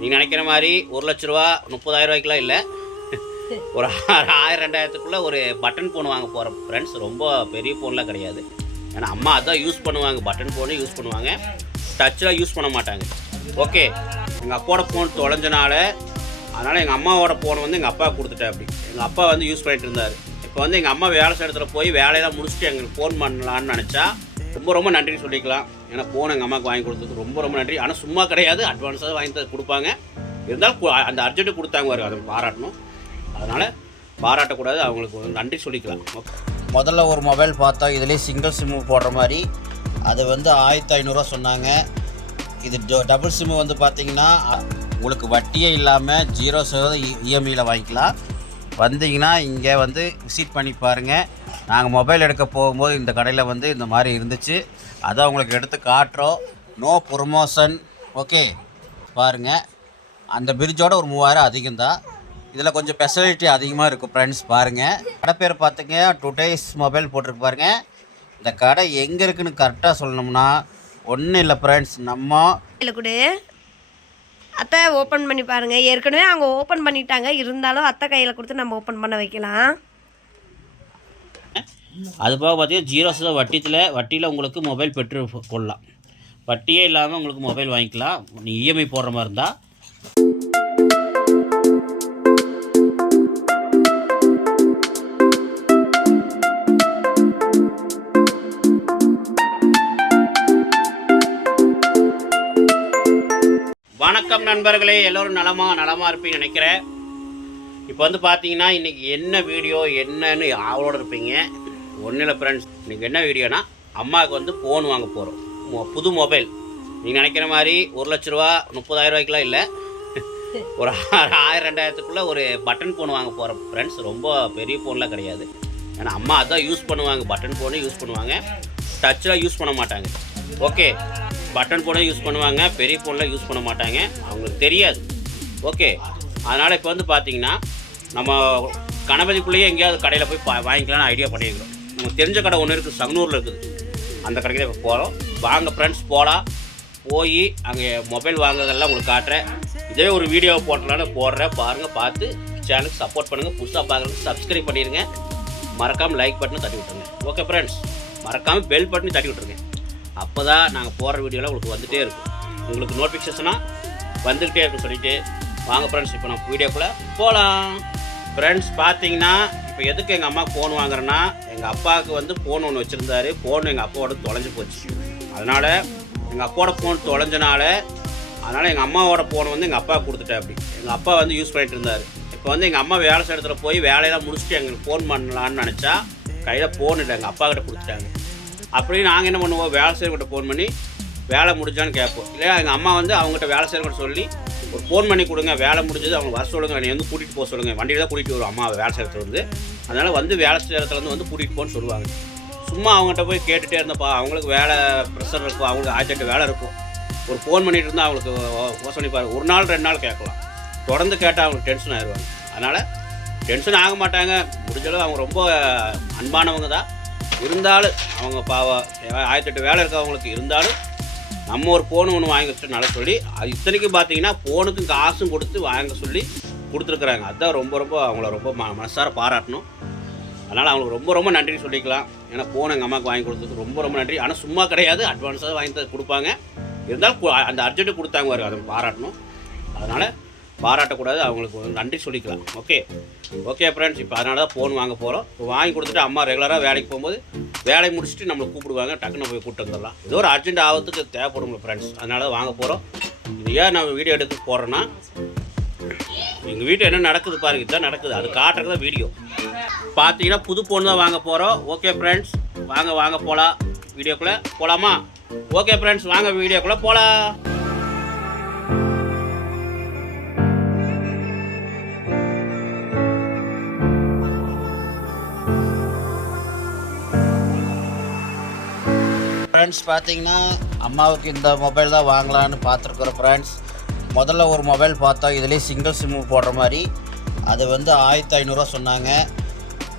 நீங்கள் நினைக்கிற மாதிரி 1,00,000 ரூபா 30,000 ரூபாய்க்குலாம் இல்லை. ஒரு 1000-2000க்குள்ளே ஒரு பட்டன் ஃபோன் வாங்க போகிற ஃப்ரெண்ட்ஸ். ரொம்ப பெரிய ஃபோன்லாம் கிடையாது. ஏன்னா அம்மா அதான் யூஸ் பண்ணுவாங்க, பட்டன் ஃபோனு யூஸ் பண்ணுவாங்க, டச்சில் யூஸ் பண்ண மாட்டாங்க. ஓகே, எங்கள் அப்பாவோட ஃபோன் தொலைஞ்சனால அதனால் எங்கள் அம்மாவோட ஃபோனை வந்து எங்கள் அப்பா கொடுத்துட்டேன். அப்படி எங்கள் அப்பா வந்து யூஸ் பண்ணிட்டு இருந்தார். இப்போ வந்து எங்கள் அம்மா வேலை செய்கிற இடத்துல போய் வேலையெல்லாம் முடிச்சுட்டு எங்களுக்கு ஃபோன் பண்ணலான்னு நினச்சா ரொம்ப நன்றி சொல்லிக்கலாம். ஏன்னா ஃபோன் எங்கள் அம்மாவுக்கு வாங்கி கொடுத்ததுக்கு ரொம்ப நன்றி. ஆனால் சும்மா கிடையாது, அட்வான்ஸாக வாங்கி கொடுப்பாங்க. இருந்தாலும் அந்த அர்ஜென்ட்டு கொடுத்தாங்க வரும், அதை பாராட்டணும். அதனால் பாராட்டக்கூடாது, அவங்களுக்கு நன்றி சொல்லிக்கலாம். ஓகே, முதல்ல ஒரு மொபைல் பார்த்தோம், இதுலேயே சிங்கிள் சிம்மு போடுற மாதிரி. அது வந்து 1500 சொன்னாங்க. இது டபுள் சிம்மு வந்து பார்த்திங்கன்னா உங்களுக்கு வட்டியே இல்லாமல் 0% இஎம்ஐயில் வாங்கிக்கலாம். வந்தீங்கன்னா இங்கே வந்து விசிட் பண்ணி பாருங்கள். நாங்கள் மொபைல் எடுக்க போகும்போது இந்த கடையில் வந்து இந்த மாதிரி இருந்துச்சு, அதான் உங்களுக்கு எடுத்து காட்டுறோம். No promotion. ஓகே, பாருங்கள், அந்த பிரிட்ஜோட ஒரு 3000 அதிகம்தான். இதில் கொஞ்சம் ஃபெசிலிட்டி அதிகமாக இருக்கும் ஃப்ரெண்ட்ஸ். பாருங்கள், கடை பேர் பார்த்துங்க, டுடேஸ் மொபைல் போட்டிருக்கு பாருங்கள். இந்த கடை எங்கே இருக்குதுன்னு கரெக்டாக சொல்லணும்னா ஒன்றும் இல்லை ஃப்ரெண்ட்ஸ், நம்ம இல்லை கூட அத்தை ஓப்பன் பண்ணி பாருங்கள். ஏற்கனவே அவங்க ஓப்பன் பண்ணிட்டாங்க, இருந்தாலும் அத்தை கையில் கொடுத்து நம்ம ஓப்பன் பண்ண வைக்கலாம். அது போக பார்த்தீங்கன்னா 0% வட்டியில் உங்களுக்கு மொபைல் பெற்று கொள்ளலாம். வட்டியே இல்லாமல் உங்களுக்கு மொபைல் வாங்கிக்கலாம், நீ இஎம்ஐ போடுற மாதிரி இருந்தால். வணக்கம் நண்பர்களே, எல்லோரும் நலமாக இருப்பீங்க நினைக்கிறேன். இப்போ வந்து பார்த்தீங்கன்னா இன்றைக்கி என்ன வீடியோ என்னன்னு ஆவலோடு இருப்பீங்க. ஒன்றும் இல்லை ஃப்ரெண்ட்ஸ், இன்றைக்கி என்ன வீடியோனா அம்மாவுக்கு வந்து ஃபோன் வாங்க போகிறோம், புது மொபைல். நீங்கள் நினைக்கிற மாதிரி 1,00,000 ரூபா 30,000 ரூபாய்க்குலாம் இல்லை, ஒரு 1000-2000க்குள்ளே ஒரு பட்டன் ஃபோன் வாங்க போகிறோம் ஃப்ரெண்ட்ஸ். ரொம்ப பெரிய ஃபோன்லாம் கிடையாது. ஏன்னா அம்மா அதான் யூஸ் பண்ணுவாங்க, பட்டன் ஃபோனு யூஸ் பண்ணுவாங்க, டச்சில் யூஸ் பண்ண மாட்டாங்க. ஓகே, பட்டன் ஃபோனே யூஸ் பண்ணுவாங்க, பெரிய ஃபோனில் யூஸ் பண்ண மாட்டாங்க, அவங்களுக்கு தெரியாது. ஓகே, அதனால் இப்போ வந்து பார்த்திங்கன்னா நம்ம கணபதிக்குள்ளேயே எங்கேயாவது கடையில் போய் வாங்கிக்கலாம்னு ஐடியா பண்ணியிருக்கிறோம். நமக்கு தெரிஞ்ச கடை ஒன்று இருக்குது, சங்கனூரில் இருக்குது. அந்த கடைக்கு தான் இப்போ போகிறோம். வாங்க ஃப்ரெண்ட்ஸ் போகலாம். போய் அங்கே மொபைல் வாங்குறதெல்லாம் உங்களுக்கு காட்டுறேன். இதே ஒரு வீடியோவை போட்டலான்னு போடுறேன், பாருங்கள். பார்த்து சேனலுக்கு சப்போர்ட் பண்ணுங்கள். புதுசாக பார்க்குறதுக்கு சப்ஸ்கிரைப் பண்ணிடுங்க. மறக்காமல் லைக் பட்டனை தட்டி விட்டுருங்க. ஓகே ஃப்ரெண்ட்ஸ், மறக்காமல் பெல் பட்டனை தட்டி விட்டுருங்க. அப்போ தான் நாங்கள் போடுற வீடியோலாம் உங்களுக்கு வந்துகிட்டே இருக்கும், உங்களுக்கு நோட்டிஃபிகேஷனாக வந்துக்கிட்டே இருக்கும் சொல்லிவிட்டு வாங்க ஃப்ரெண்ட்ஸ், இப்போ நம்ம வீடியோக்குள்ளே போகலாம். ஃப்ரெண்ட்ஸ் பார்த்தீங்கன்னா இப்போ எதுக்கு எங்கள் அம்மா ஃபோன் வாங்குறேன்னா, எங்கள் அப்பாவுக்கு வந்து ஃபோன் ஒன்று வச்சுருந்தாரு. ஃபோன் எங்கள் அப்பாவோட தொலைஞ்சு போச்சு. அதனால் எங்கள் அப்பாவோட ஃபோன் தொலைஞ்சனால அதனால் எங்கள் அம்மாவோட ஃபோனை வந்து எங்கள் அப்பா கொடுத்துட்டேன். அப்படி எங்கள் அப்பா வந்து யூஸ் பண்ணிட்டு இருந்தார். இப்போ வந்து எங்கள் அம்மா வேலை செய்கிற இடத்துல போய் வேலையெல்லாம் முடிச்சுட்டு எங்களுக்கு ஃபோன் பண்ணலான்னு நினச்சா கையில் ஃபோன் இல்லை, எங்கள் அப்பா கிட்ட கொடுத்துட்டாங்க. அப்படி நாங்கள் என்ன பண்ணுவோம், வேலை செய்கிறவங்கிட்ட ஃபோன் பண்ணி வேலை முடிஞ்சான்னு கேட்போம். இல்லையா எங்கள் அம்மா வந்து அவங்ககிட்ட வேலை செய்கிறவங்கிட்ட சொல்லி ஒரு ஃபோன் பண்ணி கொடுங்க, வேலை முடிஞ்சது, அவங்க வர சொல்லுங்கள், என்னை வந்து கூட்டிகிட்டு போக சொல்லுங்கள். வண்டியில் தான் கூட்டிகிட்டு வரும் அம்மா வேலை செய்கிறதுல வந்து. அதனால் வந்து வேலை செய்கிறதுலேருந்து வந்து கூட்டிகிட்டு போன்னு சொல்லுவாங்க. சும்மா அவங்ககிட்ட போய் கேட்டுகிட்டே இருந்தப்பா, அவங்களுக்கு வேலை ப்ரெஷர் இருக்கும், அவங்களுக்கு 1008 வேலை இருக்கும். ஒரு ஃபோன் பண்ணிகிட்டு இருந்தால் அவங்களுக்கு யோசனைப்பார், ஒரு நாள் 2 நாள் கேட்கலாம். தொடர்ந்து கேட்டால் அவங்களுக்கு டென்ஷன் ஆயிடுவாங்க. அதனால் டென்ஷன் ஆக மாட்டாங்க, முடிஞ்சளவு அவங்க ரொம்ப அன்பானவங்க தான். இருந்தாலும் அவங்க பாவம் 1008 வேலை இருக்கவங்களுக்கு இருந்தாலும் நம்ம ஒரு ஃபோனு ஒன்று வாங்கி வச்சுட்டு நல்லா சொல்லி, அது இத்தனைக்கும் பார்த்தீங்கன்னா ஃபோனுக்கும் காசும் கொடுத்து வாங்க சொல்லி கொடுத்துருக்குறாங்க. அதுதான் ரொம்ப அவங்கள ரொம்ப மனசார பாராட்டணும். அதனால் அவங்களுக்கு ரொம்ப நன்றி சொல்லிக்கலாம். ஏன்னா ஃபோன் எங்கள் அம்மாவுக்கு வாங்கி கொடுத்ததுக்கு ரொம்ப நன்றி. ஆனால் சும்மா கிடையாது, அட்வான்ஸாக வாங்கி கொடுப்பாங்க. இருந்தாலும் அந்த அர்ஜென்ட்டு கொடுத்தாங்க வரும், அதை பாராட்டணும். அதனால் பாராட்டக்கூடாது, அவங்களுக்கு நன்றி சொல்லிக்கலாம். ஓகே ஃப்ரெண்ட்ஸ், இப்போ அதனால தான் ஃபோன் வாங்க போகிறோம். இப்போ வாங்கி கொடுத்துட்டு அம்மா ரெகுலராக வேலைக்கு போகும்போது வேலையை முடிச்சுட்டு நம்மளை கூப்பிடுவாங்க, டக்குன்னு போய் கூப்பிட்டு வந்துடலாம். ஏதோ ஒரு அர்ஜென்ட் ஆகிறதுக்கு தேவைப்படுங்களா ஃப்ரெண்ட்ஸ், அதனால தான் வாங்க போகிறோம். இது ஏன் நம்ம வீடியோ எடுத்து போடுறோன்னா, எங்கள் வீட்டில் என்ன நடக்குது பாருங்கள், இதுதான் நடக்குது, அது காட்டுறது தான் வீடியோ. பார்த்தீங்கன்னா புது ஃபோன் தான் வாங்க போகிறோம். ஓகே ஃப்ரெண்ட்ஸ், வாங்க போகலாம், வீடியோக்குள்ளே போகலாமா? ஓகே ஃப்ரெண்ட்ஸ், வாங்க வீடியோக்குள்ளே போகலாம். ஃப்ரெண்ட்ஸ் பார்த்தீங்கன்னா அம்மாவுக்கு இந்த மொபைல் தான் வாங்கலான்னு பார்த்துருக்குறோம் ஃப்ரெண்ட்ஸ். முதல்ல ஒரு மொபைல் பார்த்தோம், இதுலேயே சிங்கிள் சிம்மு போடுற மாதிரி. அது வந்து 1500 சொன்னாங்க.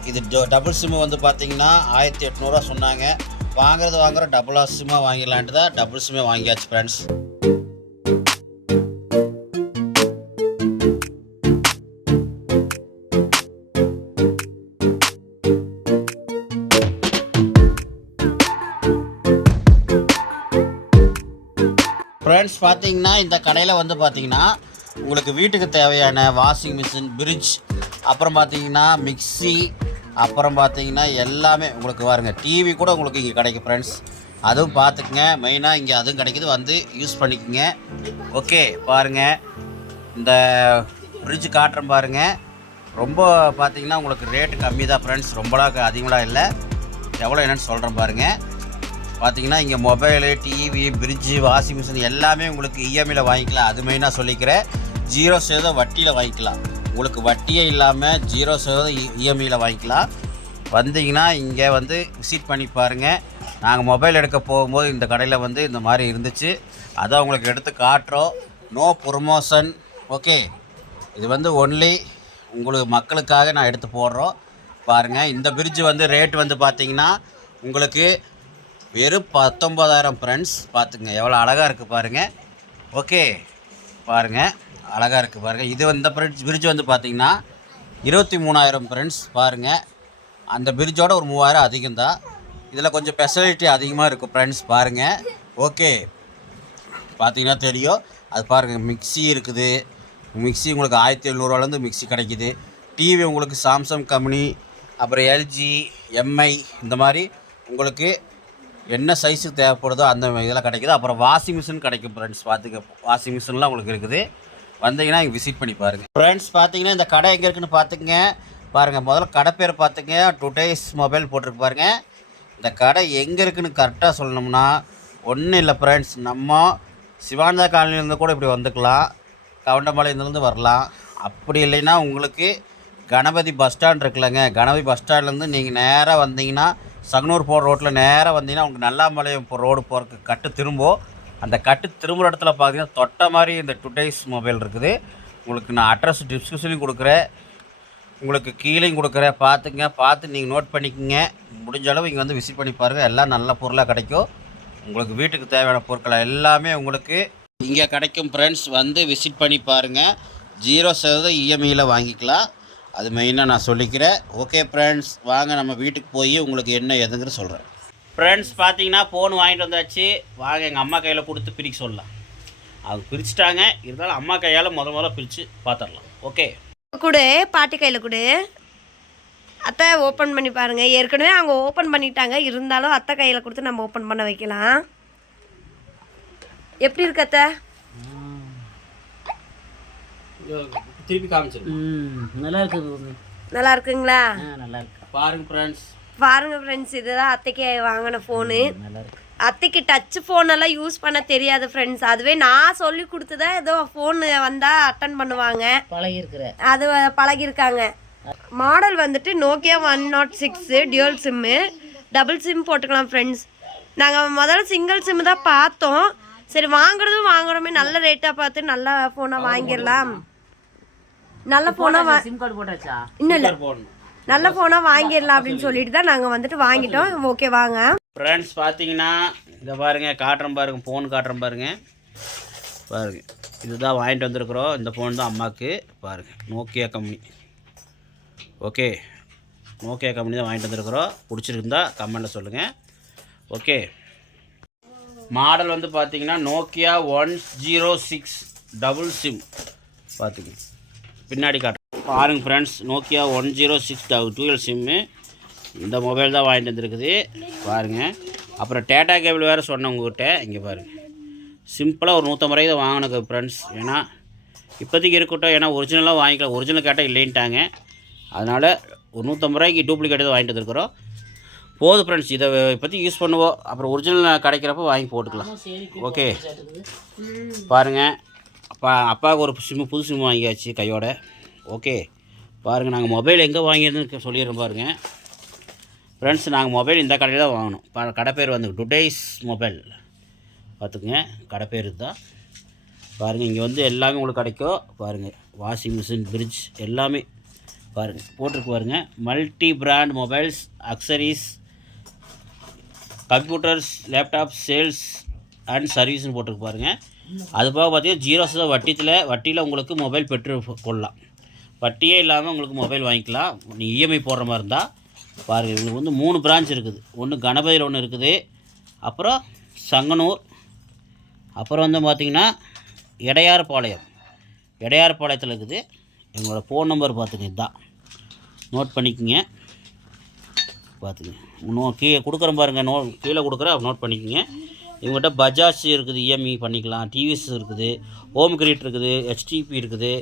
இது டபுள் சிம்மு வந்து பார்த்திங்கன்னா 1800 சொன்னாங்க. வாங்குற டபுள் சிம்மாக வாங்கிடலான்ட்டு தான் டபுள் சிம்மே வாங்கியாச்சு ஃப்ரெண்ட்ஸ். ஃப்ரெண்ட்ஸ் பார்த்தீங்கன்னா இந்த கடையில் வந்து பார்த்தீங்கன்னா உங்களுக்கு வீட்டுக்கு தேவையான வாஷிங் மிஷின், ஃப்ரிட்ஜ், அப்புறம் பார்த்தீங்கன்னா மிக்ஸி, அப்புறம் பார்த்தீங்கன்னா எல்லாமே உங்களுக்கு பாருங்கள். டிவி கூட உங்களுக்கு இங்கே கிடைக்கும் ஃப்ரெண்ட்ஸ். அதுவும் பார்த்துக்குங்க. மெயினாக இங்கே அதுவும் கிடைக்குது, வந்து யூஸ் பண்ணிக்கோங்க. ஓகே பாருங்கள், இந்த ஃப்ரிட்ஜ் காட்டுறேன் பாருங்கள். ரொம்ப பார்த்தீங்கன்னா உங்களுக்கு ரேட்டு கம்மி தான் ஃப்ரெண்ட்ஸ், ரொம்பலாம் அதிகமாக இல்லை. எவ்வளோ என்னென்னு சொல்கிறேன் பாருங்கள். பார்த்தீங்கன்னா இங்கே mobile, TV, fridge, washing machine எல்லாமே உங்களுக்கு இஎம்ஐயில் வாங்கிக்கலாம். அது மெயினாக சொல்லிக்கிறேன். 0% வட்டியில் வாங்கிக்கலாம். உங்களுக்கு வட்டியே இல்லாமல் 0% இஎம்ஐயில் வாங்கிக்கலாம். வந்தீங்கன்னா இங்கே வந்து விசிட் பண்ணி பாருங்கள். நாங்கள் மொபைல் எடுக்க போகும்போது இந்த கடையில் வந்து இந்த மாதிரி இருந்துச்சு, அதான் உங்களுக்கு எடுத்து காட்டுறோம். No promotion. ஓகே, இது வந்து ஒன்லி உங்களுக்கு மக்களுக்காக நான் எடுத்து போடுறோம். பாருங்கள், இந்த ஃப்ரிட்ஜ் வந்து ரேட் வந்து பார்த்தீங்கன்னா உங்களுக்கு வெறும் 19,000 ஃப்ரெண்ட்ஸ். பார்த்துங்க எவ்வளோ அழகாக இருக்குது பாருங்கள். ஓகே பாருங்கள், அழகாக இருக்குது பாருங்கள். இது இந்த ஃப்ரிட்ஜ் வந்து பார்த்திங்கன்னா 23,000 ஃப்ரெண்ட்ஸ். பாருங்கள், அந்த ஃப்ரிட்ஜோட ஒரு 3,000 அதிகம்தான். இதில் கொஞ்சம் ஃபெசிலிட்டி அதிகமாக இருக்கும் ஃப்ரெண்ட்ஸ். பாருங்கள். ஓகே, பார்த்தீங்கன்னா தெரியும். அது பாருங்கள், மிக்ஸி இருக்குது. மிக்ஸி உங்களுக்கு 1,700 மிக்ஸி கிடைக்கிது. டிவி உங்களுக்கு சாம்சங் கம்பெனி, அப்புறம் எல்ஜி, எம்ஐ, இந்த மாதிரி உங்களுக்கு என்ன சைஸுக்கு தேவைப்படுதோ அந்த இதெல்லாம் கிடைக்குது. அப்புறம் வாஷிங் மிஷின் கிடைக்கும் ஃப்ரெண்ட்ஸ். பார்த்துக்க, வாஷிங் மிஷின்லாம் உங்களுக்கு இருக்குது. வந்தீங்கன்னா இங்கே விசிட் பண்ணி பாருங்கள் ஃப்ரெண்ட்ஸ். பார்த்தீங்கன்னா இந்த கடை எங்கே இருக்குதுன்னு பார்த்துங்க. பாருங்கள், முதல்ல கடை பேர் பார்த்துங்க. டுடேஸ் மொபைல் போட்டிருக்கு பாருங்கள். இந்த கடை எங்கே இருக்குதுன்னு கரெக்டாக சொல்லணும்னா ஒன்றும் இல்லை ஃப்ரெண்ட்ஸ், நம்ம சிவானந்தா காலனிலேருந்து கூட இப்படி வந்துக்கலாம், கவுண்டம்பாளையத்துலேருந்து வரலாம். அப்படி இல்லைன்னா உங்களுக்கு கணபதி பஸ் ஸ்டாண்ட் இருக்குல்லங்க, கணபதி பஸ் ஸ்டாண்ட்லேருந்து நீங்கள் நேராக வந்தீங்கன்னா சங்கனூர் போகிற ரோட்டில் நேராக வந்தீங்கன்னா உங்களுக்கு நல்லாம்பாளையம் ரோடு போகிறதுக்கு கட்டு திரும்பும். அந்த கட்டு திரும்புகிற இடத்துல பார்த்தீங்கன்னா தொட்ட மாதிரி இந்த டுடேஸ் மொபைல் இருக்குது. உங்களுக்கு நான் அட்ரஸ் டிஸ்கிரிப்ஷன்லையும் கொடுக்குறேன், உங்களுக்கு கீழேயும் கொடுக்குறேன். பார்த்துங்க, பார்த்து நீங்கள் நோட் பண்ணிக்கோங்க. முடிஞ்ச அளவு இங்கே வந்து விசிட் பண்ணி பாருங்கள். எல்லாம் நல்ல பொருளாக கிடைக்கும். உங்களுக்கு வீட்டுக்கு தேவையான பொருட்கள் எல்லாமே உங்களுக்கு இங்கே கிடைக்கும் ஃப்ரெண்ட்ஸ். வந்து விசிட் பண்ணி பாருங்கள். 0% இஎம்ஐயில் வாங்கிக்கலாம். அது மெயினாக நான் சொல்லிக்கிறேன். ஓகே ஃப்ரெண்ட்ஸ், வாங்க நம்ம வீட்டுக்கு போய் உங்களுக்கு என்ன எதுங்கிற சொல்கிறேன். ஃப்ரெண்ட்ஸ் பார்த்தீங்கன்னா ஃபோன் வாங்கிட்டு வந்தாச்சு. வாங்க எங்கள் அம்மா கையில் கொடுத்து பிரிக்க சொல்லலாம். அவங்க பிரிச்சுட்டாங்க, இருந்தாலும் அம்மா கையால் முதல்ல பிரித்து பார்த்துடலாம். ஓகே, கொடு, பாட்டி கையில் கொடு. அத்தை ஓப்பன் பண்ணி பாருங்கள். ஏற்கனவே அவங்க ஓப்பன் பண்ணிட்டாங்க, இருந்தாலும் அத்தை கையில் கொடுத்து நம்ம ஓப்பன் பண்ண வைக்கலாம். எப்படி இருக்கு அத்தை? திருப்பி காமிச்சிரு. நல்லா இருக்குது. நல்லா இருக்குங்களா? நல்லா இருக்கு. பாருங்க ஃப்ரெண்ட்ஸ், பாருங்க ஃப்ரெண்ட்ஸ், இதுதான் அத்தைக்கு வாங்கின ஃபோனு. நல்லா இருக்கு. அத்தைக்கு டச் ஃபோனெல்லாம் யூஸ் பண்ண தெரியாது ஃப்ரெண்ட்ஸ். அதுவே நான் சொல்லி கொடுத்துதான் ஏதோ ஃபோன் வந்தால் அட்டன் பண்ணுவாங்க, பழகிருக்கிற அது பழகிருக்காங்க. மாடல் வந்துட்டு Nokia 106 dual sim, double sim போட்டுக்கலாம் ஃப்ரெண்ட்ஸ். நாங்கள் முதல்ல சிங்கிள் சிம்மு தான் பார்த்தோம். சரி, வாங்குறோமே நல்ல ரேட்டாக பார்த்து நல்ல ஃபோனாக வாங்கிடலாம், நல்ல ஃபோனாக சிம் கார்டு போட்டாச்சா? இன்னும் இல்லை, நல்ல ஃபோனாக வாங்கிடலாம் அப்படின்னு சொல்லிட்டு தான் நாங்கள் வந்துட்டு வாங்கிட்டோம். ஓகே வாங்க ஃப்ரெண்ட்ஸ். பார்த்தீங்கன்னா இதை பாருங்கள், காட்டுறேன் பாருங்கள், ஃபோன் காட்டுறேன் பாருங்கள். பாருங்கள், இதுதான் வாங்கிட்டு வந்திருக்குறோம். இந்த ஃபோன் தான் அம்மாவுக்கு. பாருங்கள், Nokia company. Okay, Nokia company தான் வாங்கிட்டு வந்திருக்குறோம். பிடிச்சிருந்தா கமெண்ட்டில் சொல்லுங்கள். ஓகே, மாடல் வந்து பார்த்தீங்கன்னா நோக்கியா 106 டபுள் சிம். பார்த்துங்க, பின்னாடி காட்டுறேன் பாருங்கள் ஃப்ரெண்ட்ஸ். Nokia 106 dual sim. இந்த மொபைல் தான் வாங்கிட்டு வந்துருக்குது பாருங்கள். அப்புறம் டேட்டா கேபிள் வேறு சொன்னேன் உங்கள்கிட்ட. இங்கே பாருங்கள், சிம்பிளாக ஒரு 150 ரூபாய்க்கு தான் வாங்கினது ஃப்ரெண்ட்ஸ். ஏன்னா இப்போதைக்கு இருக்கட்டும், ஏன்னா ஒரிஜினலாக வாங்கிக்கலாம், ஒரிஜினல் கேட்டால் இல்லைன்ட்டாங்க. அதனால் ஒரு 150 ரூபாய்க்கு டூப்ளிகேட் தான் வாங்கிட்டு வந்துருக்குறோம். போதும் ஃப்ரெண்ட்ஸ், இதை இப்போதைக்கு யூஸ் பண்ணுவோம், அப்புறம் ஒரிஜினல் கிடைக்கிறப்ப வாங்கி போட்டுக்கலாம். ஓகே பாருங்கள், அப்பாவுக்கு ஒரு சிம்மு, புது சிம்மு வாங்கியாச்சு கையோட. ஓகே பாருங்கள், நாங்கள் மொபைல் எங்கே வாங்கியிருந்துன்னு சொல்லிடுறோம் பாருங்கள் ஃப்ரெண்ட்ஸ். நாங்கள் மொபைல் இந்த கடையில் தான் வாங்கினோம். கடை பேர் வந்து டுடேஸ் மொபைல். பார்த்துக்குங்க, கடை பேர் தான் பாருங்கள். இங்கே வந்து எல்லாமே உங்களுக்கு கிடைக்கும். பாருங்கள், வாஷிங் மிஷின், ஃப்ரிட்ஜ் எல்லாமே பாருங்கள் போட்டிருக்கு பாருங்கள். Multi brand mobiles, accessories, computers, laptop, sales and சர்வீஸ்னு போட்டிருக்கு பாருங்கள். அது போக பார்த்தீங்கன்னா 0% வட்டியில் உங்களுக்கு மொபைல் பெற்று கொள்ளலாம். வட்டியே இல்லாமல் உங்களுக்கு மொபைல் வாங்கிக்கலாம். நீங்கள் இஎம்ஐ போடுற மாதிரி இருந்தால் பாருங்கள். உங்களுக்கு வந்து 3 பிரான்ச் இருக்குது. ஒன்று கணபதியில் ஒன்று இருக்குது, அப்புறம் சங்கனூர், அப்புறம் வந்து பார்த்திங்கன்னா எடையார்பாளையத்தில் இருக்குது. எங்களோட ஃபோன் நம்பர் பார்த்துங்க, இதுதான், நோட் பண்ணிக்கோங்க. பார்த்துங்க, இன்னும் கீழே கொடுக்குறேன் பாருங்கள், கீழே கொடுக்குறேன், நோட் பண்ணிக்கோங்க. இவங்ககிட்ட பஜாஜ் இருக்குது, இஎம்ஐ பண்ணிக்கலாம். டிவிஎஸ் இருக்குது, ஹோம் கிரெடிட் இருக்குது, ஹெச்டிபி இருக்குது,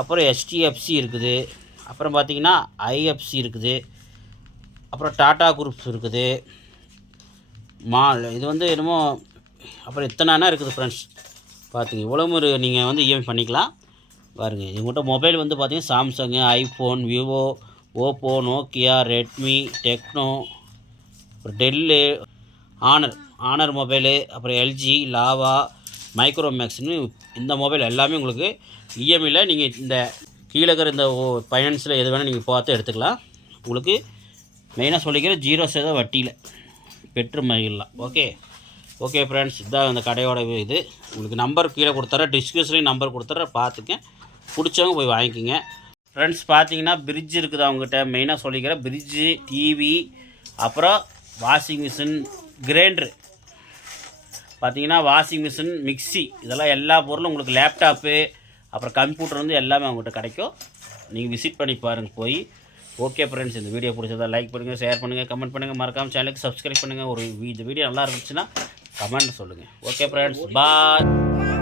அப்புறம் ஹெச்டிஎஃப்சி இருக்குது, அப்புறம் பார்த்திங்கன்னா ஐஎஃப்சி இருக்குது, அப்புறம் டாடா குரூப்ஸ் இருக்குது, இது வந்து என்னமோ அப்புறம் இத்தனை இருக்குது ஃப்ரெண்ட்ஸ். பார்த்துங்க, இவ்வளோ நீங்கள் வந்து இஎம்ஐ பண்ணிக்கலாம். பாருங்க, இவங்ககிட்ட மொபைல் வந்து பார்த்திங்கன்னா Samsung, iPhone, Vivo, Oppo, Nokia, Redmi, Tecno, அப்புறம் டெல்லு, ஆனர் மொபைலு, அப்புறம் எல்ஜி, லாவா, மைக்ரோமேக்ஸ்னு இந்த மொபைல் எல்லாமே உங்களுக்கு இஎம்ஐயில் நீங்கள் இந்த கீழே இருக்கிற இந்த ஃபைனான்ஸில் எது வேணால் நீங்கள் பார்த்து எடுத்துக்கலாம். உங்களுக்கு மெயினாக சொல்லிக்கிற 0% வட்டியில் பெற்று மகிழலாம். ஓகே ஃப்ரெண்ட்ஸ், இதுதான் அந்த கடையோட இது. உங்களுக்கு நம்பர் கீழே கொடுத்துட்றேன், டிஸ்கிரிப்ஷன்லேயும் நம்பர் கொடுத்துட்றேன், பார்த்துக்க. பிடிச்சவங்க போய் வாங்கிக்கோங்க. ஃப்ரெண்ட்ஸ் பார்த்தீங்கன்னா ஃப்ரிட்ஜ் இருக்குது அவங்ககிட்ட. மெயினாக சொல்லிக்கிற ஃப்ரிட்ஜு, டிவி, அப்புறம் வாஷிங் மிஷின், கிரைண்டரு, பார்த்தீங்கன்னா வாஷிங் மிஷின், மிக்ஸி, இதெல்லாம் எல்லா பொருளும் உங்களுக்கு, லேப்டாப்பு, அப்புறம் கம்ப்யூட்டர் வந்து எல்லாமே அவங்ககிட்ட கிடைக்கும். நீங்கள் விசிட் பண்ணி பாருங்கள் போய். ஓகே ஃப்ரெண்ட்ஸ், இந்த வீடியோ பிடிச்சதா லைக் பண்ணுங்கள், ஷேர் பண்ணுங்கள், கமெண்ட் பண்ணுங்கள், மறக்காமல் சேனலுக்கு சப்ஸ்கிரைப் பண்ணுங்கள். இந்த வீடியோ நல்லா இருந்துச்சுன்னா கமெண்ட் சொல்லுங்கள். ஓகே ஃப்ரெண்ட்ஸ், பாய்.